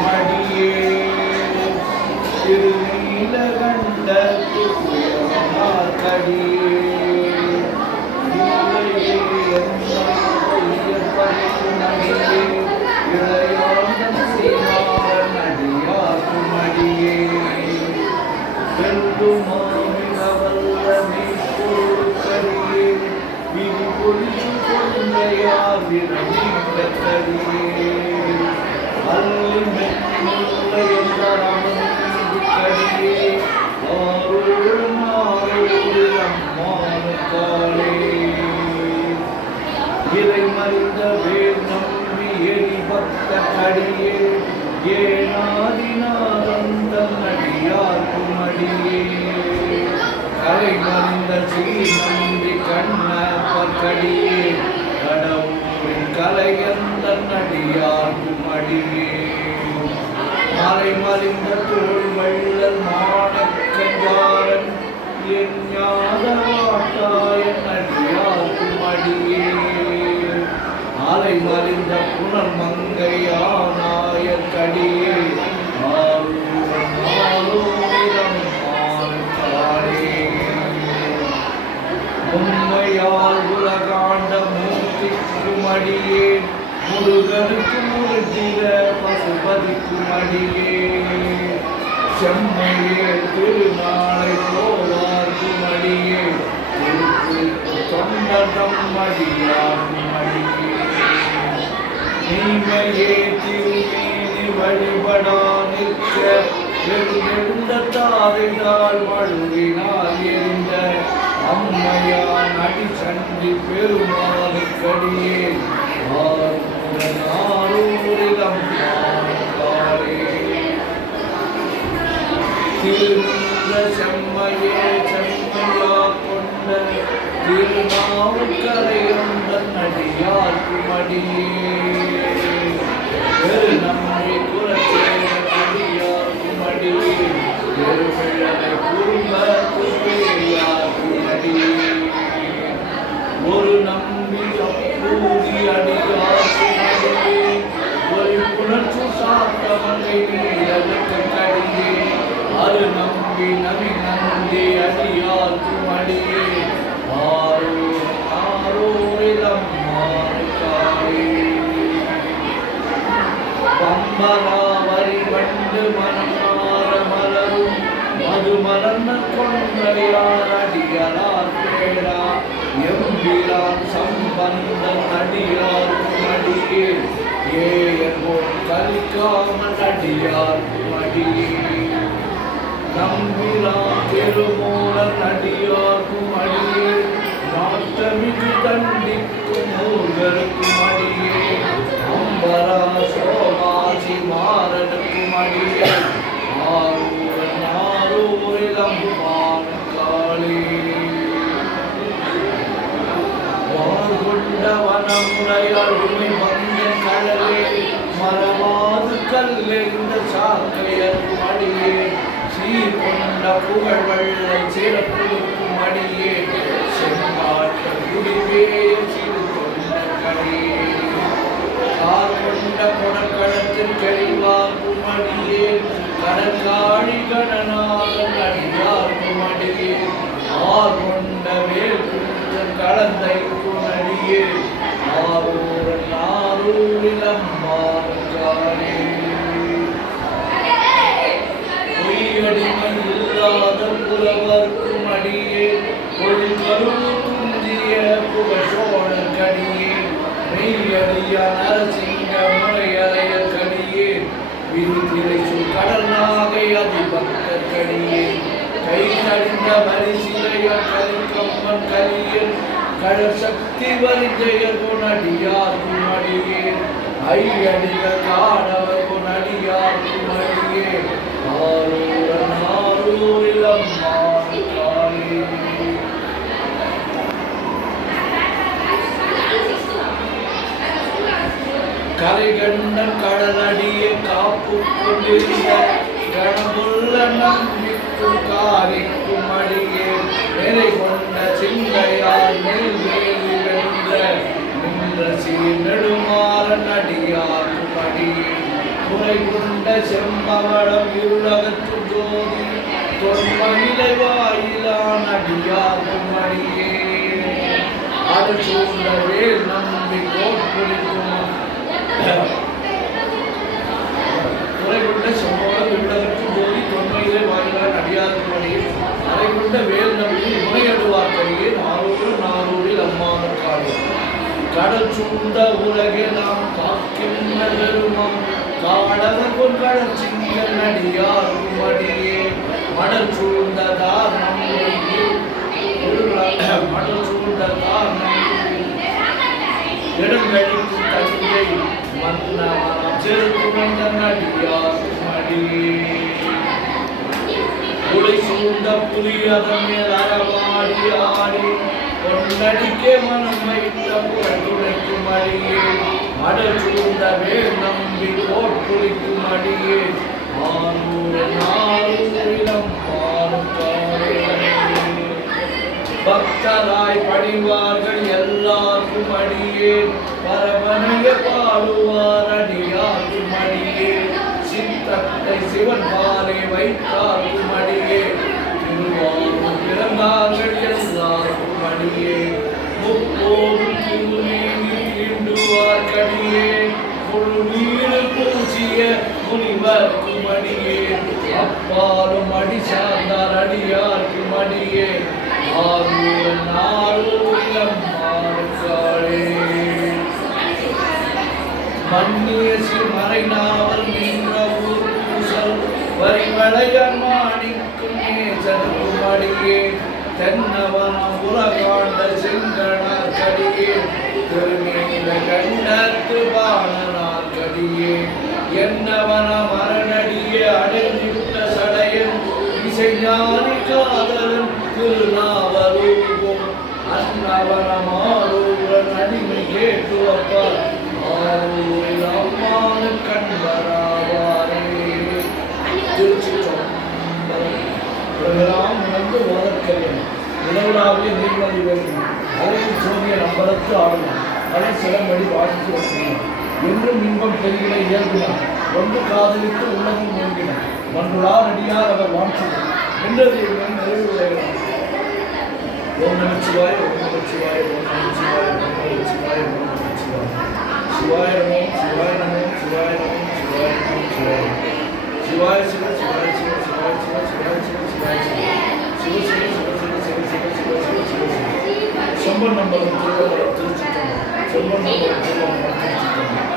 மடியே திருநீலகண்ட கடியே இளையாண்ட சீமாறன் அடியார்க்கு மடியே வெல்லுமாமினவல்ல மெய்ப்பொருட்கடியே விதி பொழிச்சு கொள்ளையார் விரமீண்ட கடியே அல்லி மென்னுள்ள என்றார் அமர்ந்து கடியே ஆரோடு நாரோடு அம்மானுக்காளே இறை மறிந்த வேர் நம்பி எரி பக்த கடியே ஏனாதிநாதந்தன் அடியார்க்கு மடியே கரை மறிந்த சீர் நம்பி கண்ணப்பர் கடியே கடவுளின் கலையந்தன் அடியார்க்கு மடியே மலை மலிந்த தோல் வள்ளல் மாணக்கஞ்சாரன் என் ஞாதவாட்டாயன் அடியார்க்கு மடியே ஆலை மறிந்த புனர் மங்கையானாய கடியே உண்மையால் உலகாண்ட மூர்த்திக்கு மடியே முருகனுக்கு முருகிற பசுபதிக்கு மடியே செம்மையே திருநாளை போவார்க்கு மடியே தொண்டனம் மடியார்க்கு மடியே நீமையே திருமேனி வழிபடா நிற்க எழுந்த தாதையால் வழுவினால் எரிந்த அம்மையான் அடி சண்டி பெருமாளுக்கடியே ஆரூரிலம் திருநின்ற செம்மையே செம்மையா கொண்ட திருநாவுக்கரையந்தன் அடியார்க்கு மடியே நம்பி குலச்சேர அடியார்க்கு மடியே பெருமிழலை குறும்ப குப்பையார்க்கு மடியே ஒரு நம்பி அப்பூதி அடியார்க்கு மடியே ஒரு புணர்ச்சி சாத்தமங்கை நீரலுக்கு கடியே அரு நம்பி நவி நந்தி அடியார்க்கு மடியே ஆரோரிலம் மாறுக்காயே பம்பராவரி வண்டு மனமாற மலரும் மது மலர்ந்த கொன்றையார் அடிகளார் பேடா எம்பிரான் சம்பந்தன் அடியார்க்கு மடியே ஏயர்வோன் கலிக்காமல் அடியார்க்கு மடியே நம்பிரான் திருமூலன் அடியார்க்கு மடியே நாட்டமிகு தண்டிக்கும் மூகருக்கு மடியே அம்பரா சோமாசி மாறனுக்கு மடியே ஆரூரன் ஆரூரிலம் மானுக்காளே வார்கொண்ட வனமுறையாளுமை வந்த கடலே மரவாது கல்லெறிந்த சாக்கையர்க்கு மடியே சீர்கொண்ட புகழ் வள்ளல் சிறப்புக்கு மடியே செம்மாட்ட குடிவே சிறு கொண்ட கடியே கார்கொண்ட கொடக்களத்தில் கழிவார்க்கு மடியே கடற்காழி கணநாதன் அடியார்க்கு மடியே ஆர்கொண்ட வேல்குன்றன் கலந்தைக்கு மடியே ஆரூரன் ஆரூரிலம் மாறுக்காரே பொய்யடிமை இல்லாத புலவர்க்கு மடியே ஒளி கருவு துஞ்சிய புகழோழ கடியே மெய்யடிய நரசிங்க முறையறைய கடியே விருதிரை சொல் கடல் நாகை அதிபக்த கடியே கை கடிந்த வரிசிலைய கலிக்கம்மன் கலியில் கடல் சக்தி வரிஜெயர் பொனடியார்க்கு மடியே ஐயடிக காடவர் பொனடியார்க்கு மடியே ஆரூரன் ஆரூரிலம் மாறுக்காளே கரைகண்டன் கடலடியை காப்பு கொண்டிருந்த கணமுள்ள நம்பிக்கும் காரிக்கும் அடியே நிறை கொண்ட சிந்தையால் நெல்வேலி வென்ற நின்ற சீர் நெடுமாறன் செம்பவளம் இருளகத்து ஜோதி தொன்மயிலை வாயிலான அடியார்க்கும் அடியே அது சூழ்ந்தவே நம்பி கோட்புளிக்கும் துறைகொண்ட செம்பவளம் இருளகத்து ஜோதி தொன்மயிலை வாயிலான அடியார்க்கும் அடியே அதை கொண்ட வேல் நம்பி முனையடுவார்க்கடியே நாரூரில் அம்மானுக்காடு கடல் சூழ்ந்த உலகே நாம் காக்கின்ற பெருமாம் காடவர் கொண்கடல் சிங்கல் நடியார்க்கும் அடியே மடல் சூழ்ந்ததார் மடல் சூழ்ந்ததார் இடங்கழிக்கும் தன்னை மன்னவனம் செருக்குமைந்த நடியார்க்கும் அடியே உலை சூழ்ந்த புலியதன் மேல் அறவாடி ஆடி பொன்னடிக்கே மனம் வைத்த புறத்துடைக்கும் அடியே மடல் சூழ்ந்த வேல் நம்பி கோட்புளிக்கும் அடியே நாரூரிலம் பாருக்காரே பக்தராய் படிவார்கள் எல்லாருக்கும் அடியே பரமனைய பாடுவார் அடியார்க்கும் அடியே சித்தத்தை சிவன் பாலை வைத்தார்க்கும் அடியே திருவாரூர் பிறந்தார்கள் எல்லாருக்கும் அடியே முப்போதும் திருநீதி தீண்டுவார்க்கடியே முழு நீரு பூசிய முனிவர்க்கும் அடியே அப்பாலும் அடி சார்ந்தார் அடியார்க்கும் அடியே ஆரூரன் நாரூரிலம் மாறுக்காளே மன்னிய சிறுமறை நாவல் நின்ற ஊர் பூசல் வரிவளையன் மாணிக்கும் நேசனுக்கும் அடியே தென்னவனம் உலகாண்ட செங்கனார் கடியே திருநீல கண்டத்து பாணனார் கடியே என்னவன மரணடியே அடைந்திட்ட சடையன் இசைஞானி காதலன் திருநாவலூரும் அன்னவனமாரூரன் அடிமை கேட்டுவப்பார் ஆரூரில் அம்மானு கண்பராவாரே திருச்சிற்றம்பலம் உணர்ந்து ஓதற்கரியன் உணவுலாவிய நீர்மதி வேண்டும் அதையும் சோதிய நம்பரத்து ஆடணும் அதை சிலம்படி வாசித்து வைக்கணும் என்றும் இன்பம் பெருகின இயல்பினார் ஒன்று காதலித்து உலகம் மூழ்கினார் மன்றுளார் அடியார் அவர் வாஞ்சினார் என்றது நிறைவு உரைகிறார். ஓம் நமச்சிவாய ஓம் நமச்சிவாய ஓம் நமச்சிவாய ஓம் நமச்சிவாய ஓம் நமச்சிவாய சிவாய நமோ சிவாய நமோ சிவாய நமோ சிவாய நமோ சிவாய சிவாய சிவ சிவாய சிவ சிவாய சிவ சிவாய சிவ சிவாய சிவ சிவ சிவ சிவ சிவ சிவ சிவ சிவ சிவ சிவ சிவ செம்பன் நம்பரும் திருச்சிற்றம்பலம் செம்பன் நம்பரும் திருச்சிற்றம்பலம்